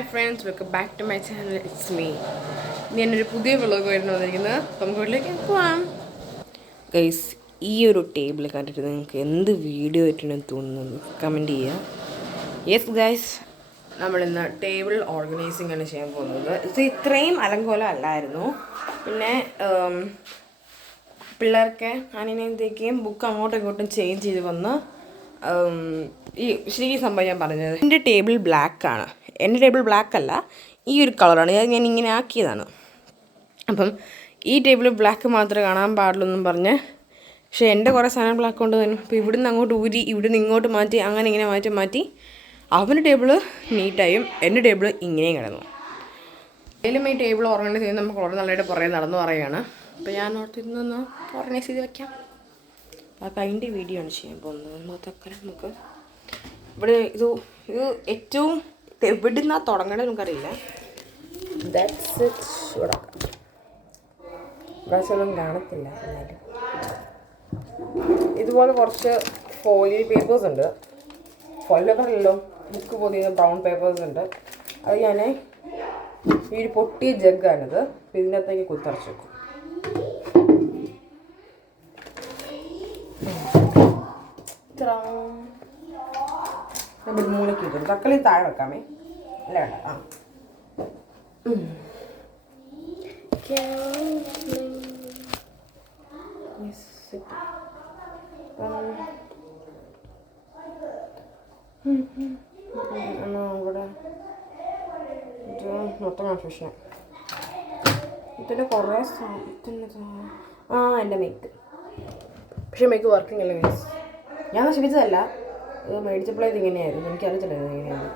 Hi friends, welcome back to my channel. It's me. ഞാനൊരു പുതിയ vlog വരുന്നു വന്നിരിക്കുന്നത്. അപ്പം വീട്ടിലേക്ക് പോവാം. ഗൈസ്, ഈ ഒരു ടേബിൾ കണ്ടിട്ട് നിങ്ങൾക്ക് എന്ത് വീഡിയോ ആയിട്ടുണ്ടെന്ന് തോന്നുന്നു കമൻറ്റ് ചെയ്യുക. യെസ് ഗൈസ്, നമ്മളിന്ന് ടേബിൾ ഓർഗനൈസിംഗ് ആണ് ചെയ്യാൻ പോകുന്നത്. ഇത് ഇത്രയും അലങ്കോലം അല്ലായിരുന്നു. പിന്നെ പിള്ളേർക്ക് അനിയനത്തേക്കും ബുക്ക് അങ്ങോട്ടും ഇങ്ങോട്ടും ചേഞ്ച് ചെയ്ത് വന്ന് ഈ സംഭവം ഞാൻ പറഞ്ഞത്. എൻ്റെ ടേബിൾ ബ്ലാക്കാണ്. എൻ്റെ ടേബിൾ ബ്ലാക്ക് അല്ല, ഈ ഒരു കളറാണ്. ഞാൻ ഇങ്ങനെ ആക്കിയതാണ്. അപ്പം ഈ ടേബിൾ ബ്ലാക്ക് മാത്രമേ കാണാൻ പാടുള്ളൂ എന്നും പറഞ്ഞ്, പക്ഷേ എൻ്റെ കുറേ സാധനം ബ്ലാക്ക് കൊണ്ട് തന്നെ ഇപ്പോൾ ഇവിടുന്ന് അങ്ങോട്ട് ഊരി ഇവിടുന്ന് ഇങ്ങോട്ട് മാറ്റി അങ്ങനെ ഇങ്ങനെ മാറ്റി അവൻ്റെ ടേബിൾ നീറ്റായും എൻ്റെ ടേബിൾ ഇങ്ങനെയും കിടന്നു. അതിലും ഈ ടേബിൾ ഓർഗനൈസ് ചെയ്ത് നമുക്ക് വളരെ നല്ലതായിട്ട് പുറകെ നടന്നു പറയുകയാണ്. അപ്പോൾ ഞാൻ ഓർത്തിരുന്നൊന്ന് ഓർഗനൈസ് ചെയ്ത് വെക്കാം. അപ്പോൾ അതിൻ്റെ വീഡിയോ ആണ് ചെയ്യാൻ പോകുന്നത്. അതൊക്കെ നമുക്ക് ഇവിടെ ഇത് ഏറ്റവും എവിടുന്നാ തുടങ്ങേണ്ടത് നമുക്കറിയില്ല. That's it. ഇവിടെ ഒന്നും കാണത്തില്ല. എന്നാലും ഇതുപോലെ കുറച്ച് ഫോയിൽ പേപ്പേഴ്സ് ഉണ്ട്. ഫോയിൽ പേപ്പറിലല്ലോ, ബുക്ക് പൊതിയുന്ന ബ്രൗൺ പേപ്പേഴ്സ് ഉണ്ട്. അത് ഞാൻ ഈ ഒരു പൊട്ടിയ ജഗ്ഗാണിത്. ഇതിനകത്തേക്ക് കുത്തറച്ച് വെക്കും. നമ്മൾ മൂലയ്ക്ക് കിട്ടും. തക്കളി താഴെ വെക്കാമേ. അല്ല വേണ്ട. ഇവിടെ ഇത് മൊത്തം കൺഫ്യൂഷൻ. ഇതിൻ്റെ കുറേ എൻ്റെ മേക്ക്, പക്ഷേ മേക്ക് വർക്കിംഗ് അല്ല ഗൈസ്. ഞാൻ നശിപ്പിച്ചതല്ല, ഇത് മേടിച്ചപ്പോഴേ ഇതിങ്ങനെയായിരുന്നു. എനിക്കറിയത്തില്ലായിരുന്നു ഇങ്ങനെയാണ്.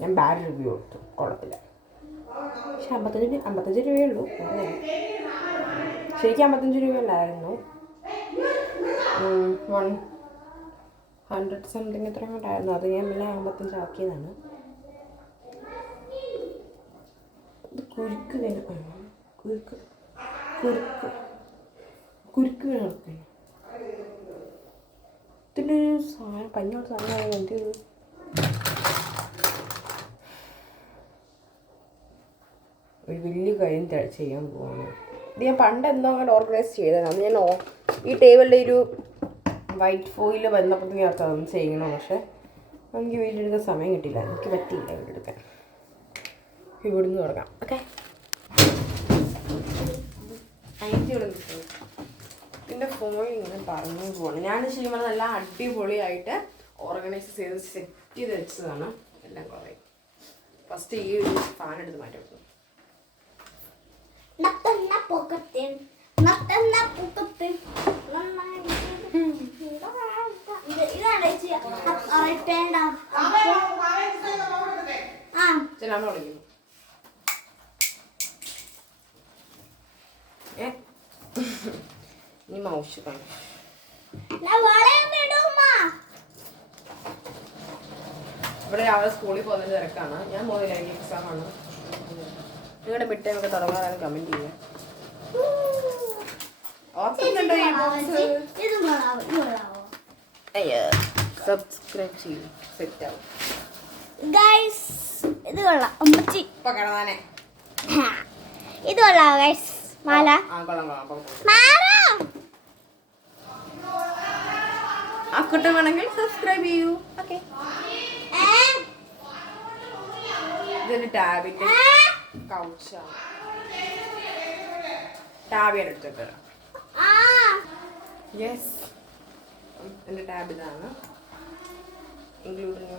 ഞാൻ ബാഡ് റിവ്യൂ കൊടുത്തു, കുഴപ്പമില്ല. പക്ഷെ 55 രൂപയേ ഉള്ളൂ. ശരിക്കും 55 രൂപയല്ലായിരുന്നു, 100 സംതിങ് എത്രയും കൊണ്ടായിരുന്നു. അത് ഞാൻ പിന്നെ 55 ആക്കിയതാണ്. ഇത് കുരുക്ക് നടക്കുന്നു. ഇതിൻ്റെ ഒരു സാധനം പഞ്ഞോട് സാധനമാണ്. എന്ത് ഒരു വലിയ കാര്യം ചെയ്യാൻ പോകുന്നു. ഇത് ഞാൻ പണ്ട് എന്തോ അങ്ങനെ ഓർഗനൈസ് ചെയ്തതാണ്. അന്ന് ഞാൻ ഈ ടേബിളിൻ്റെ ഒരു വൈറ്റ് ഫോയിൽ വന്നപ്പോഴത്തേക്കും ഞാൻ അതൊന്നും ചെയ്യണം. പക്ഷേ എനിക്ക് വീഡിയോ എടുക്കാൻ സമയം കിട്ടിയില്ല. എനിക്ക് പറ്റിയില്ല വീഡിയോ എടുക്കാൻ. ഇവിടുന്ന് തുടങ്ങാം. ഓക്കെ, ഇതിൻ്റെ ഫോയിൽ ഇങ്ങനെ പറഞ്ഞു പോകണം. ഞാൻ ശരിക്കും നല്ല അടിപൊളിയായിട്ട് ഓർഗനൈസ് ചെയ്ത് സെറ്റ് ചെയ്ത് വെച്ചതാണ്. എല്ലാം കുറേ ഫസ്റ്റ് ഈ ഒരു ഫാൻ എടുത്ത് മാറ്റി വെക്കും. ചെല്ലാമ്മ വിളിക്കുന്നു. ഇനി മൗസ് കാണും. ഇവിടെ രാവിലെ സ്കൂളിൽ പോകുന്ന തിരക്കാണ്. ഞാൻ പോകുന്നില്ല, എനിക്ക് എക്സാമാണ്. നിങ്ങളുടെ മിഡ് ടൈം ഒക്കെ തുടങ്ങാറാണ്. കമൻറ്റ് ചെയ്യുക. സബ്സ്ക്രൈബ് ചെയ്യും. സെറ്റ് ആവും. ഇത് കൊള്ളാം. ഇത് കൊള്ളാം ഗൈസ്. മാല ആ കുട്ടി വേണമെങ്കിൽ സബ്സ്ക്രൈബ് ചെയ്യൂ. ഓക്കെ, ഇതൊരു ടാബിൻ്റെ കൗച്ചാണ്. ടാബ് ഞാൻ എടുത്തിട്ട് തരാം. യെസ്, എൻ്റെ ടാബ് ഇതാണ്. ഇൻക്ലൂഡിങ്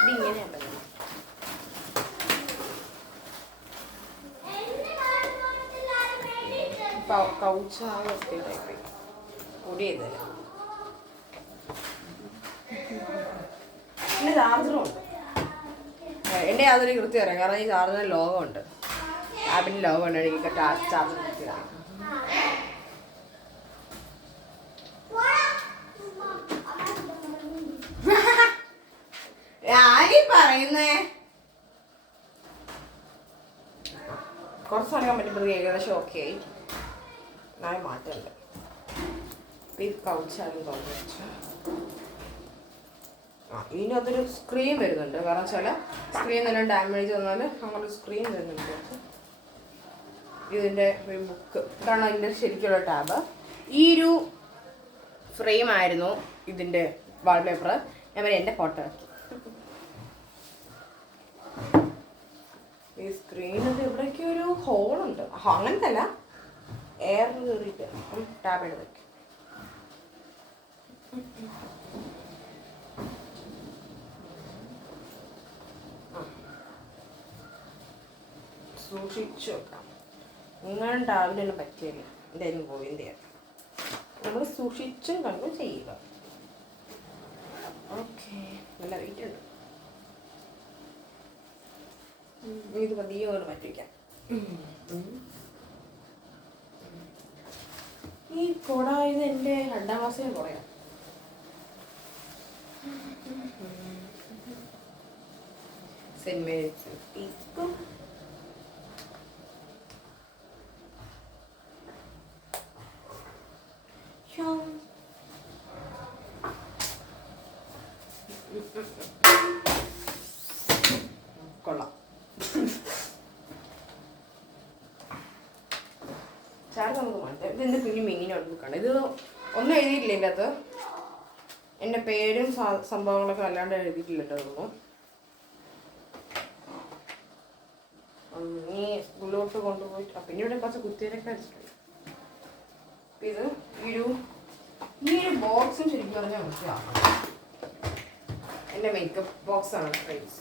ഇതിങ്ങനെയാണ്. കൗച്ചാകെ ടൈപ്പ് പൊടി ചെയ്തല്ല. പിന്നെ ചാർജറും ഉണ്ട്. എൻ്റെ യാതൊരു കൃത്യം അറിയാം, കാരണം ഈ ചാർജറിന് ലോഗമുണ്ട്. ടാബിൻ്റെ ലോഗം ഉണ്ട്. എനിക്ക് ചാർജർ കൃത്യം. ആരും പറയുന്നേ കുറച്ച് സമയം പറ്റുമ്പോൾ ഏകദേശം ഓക്കെ ആയി. നാളെ മാറ്റമുണ്ട്. ഈ കൗച്ചാലും കൗച്ച് ഇതിനകത്തൊരു സ്ക്രീൻ വരുന്നുണ്ട്. കാരണം വെച്ചാൽ സ്ക്രീൻ തന്നെ ഡാമേജ് വന്നാൽ അങ്ങനെ സ്ക്രീൻ വരുന്നുണ്ട്. ഇതിൻ്റെ ഒരു ബുക്ക് ഇതാണ് അതിൻ്റെ ശരിക്കുള്ള ടാബ്. ഈ ഒരു ഫ്രെയിം ആയിരുന്നു ഇതിൻ്റെ വാൾപേപ്പർ. ഞാൻ എൻ്റെ ഫോട്ടോ ആക്കി. ഈ സ്ക്രീനിൽ ഇവിടേക്ക് ഒരു ഹോളുണ്ട്. അങ്ങനത്തെ അല്ല, എയർ കയറിയിട്ട് ടാബ് എടുത്തേക്ക്. സൂക്ഷിച്ചു വെക്കാം. നിങ്ങൾ ടാബിലൊന്നും പറ്റില്ല. എന്തായാലും പോയി എന്ത് ചെയ്യാം, നമ്മൾ സൂക്ഷിച്ചും കണ്ടും ചെയ്യുക. ഓക്കെ, നല്ല വെയിറ്റ് ഉണ്ട്. ഇത് പതിയെ പോലെ മാറ്റി വയ്ക്കാം. ഈ കുട ഇത് എൻ്റെ 2ാം ക്ലാസ്സിലെ കുടയാണ്. സെന്റ് മേരീസ് ഇപ്പം കൊള്ളാം. ചാർജ് നമുക്ക് മാറ്റാം. ഇതെൻ്റെ കുഞ്ഞു മിനി നോട്ട്ബുക്കാണ്. ഇത് ഒന്നും എഴുതിയിട്ടില്ല ഇതിൻ്റെ അകത്ത്. എൻ്റെ പേരും സംഭവങ്ങളൊക്കെ അല്ലാണ്ട് എഴുതിയിട്ടില്ല തോന്നുന്നു. നീ സ്കൂളിലോട്ട് കൊണ്ടുപോയിട്ട് പിന്നെ ഇവിടെ കുറച്ച് കുത്തിവരൊക്കെ അടിച്ചിട്ടുണ്ട്. ഇത് ഈ ഒരു ബോക്സും ശരിക്കും പറഞ്ഞാൽ മനസ്സിലാക്കണം. എൻ്റെ മേക്കപ്പ് ബോക്സാണ് ഫ്രണ്ട്സ്.